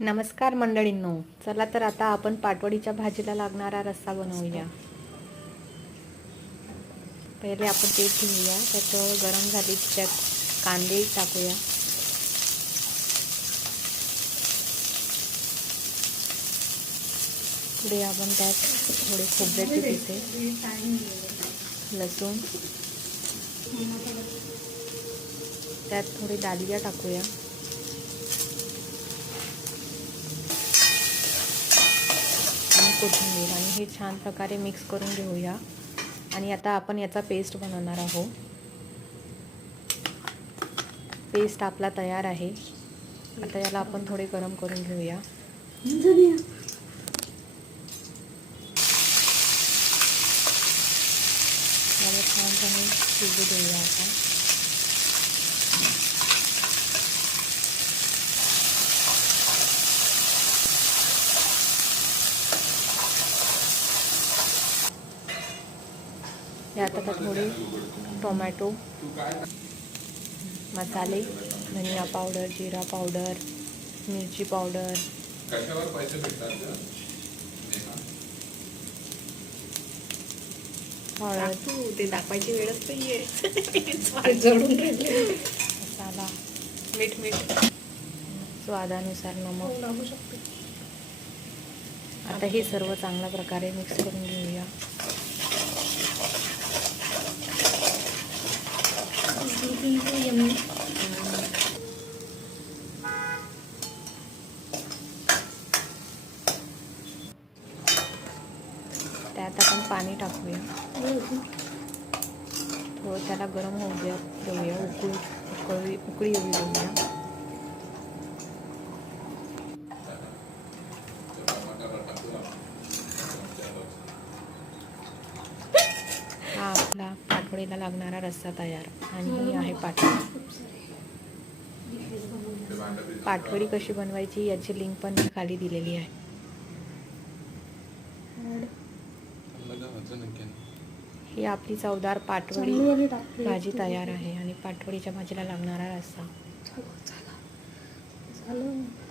नमस्कार मंडळींनो, चला तर आता आपण पाटवडीच्या भाजीला लागणारा रस्सा बनवूया. पहिले आपण तेल घेऊया, त्याचं गरम झाली त्यात कांदे टाकूया. पुढे आपण त्यात थोडे खोबऱ्याचे पिसे, लसूण, त्यात थोडे डालिया टाकूया. आणि कोथिंबीर आणि हे छान प्रकारे मिक्स करून घेऊया. आणि आता आपण याचा पेस्ट बनवणार आहोत. पेस्ट आपला तयार आहे. आता याला आपण थोडे गरम करून घेऊया. याला छानपणे शिजू देऊया. आता यात आता थोडे टोमॅटो, मसाले, धनिया पावडर, जिरा पावडर, मिरची पावडर, हळद, ते दाखवायची वेळच नाहीये. मसाला, मीठ, स्वादानुसार नमक. आता हे सर्व चांगल्या प्रकारे मिक्स करून घेऊया. त्यात आपण पाणी टाकूया. थोडं त्याला गरम होऊ देऊया. उकळी येऊ देऊया. हा आपला पाटवडीला लागणारा रस्सा तयार. आणि ही आहे पाटवडी. पाटवडी कशी बनवायची याची लिंक पण खाली दिलेली आहे. ही आपली चवदार पाटवडी भाजी तयार आहे. आणि पाटवडीच्या भाजीला लागणारा रस्सा.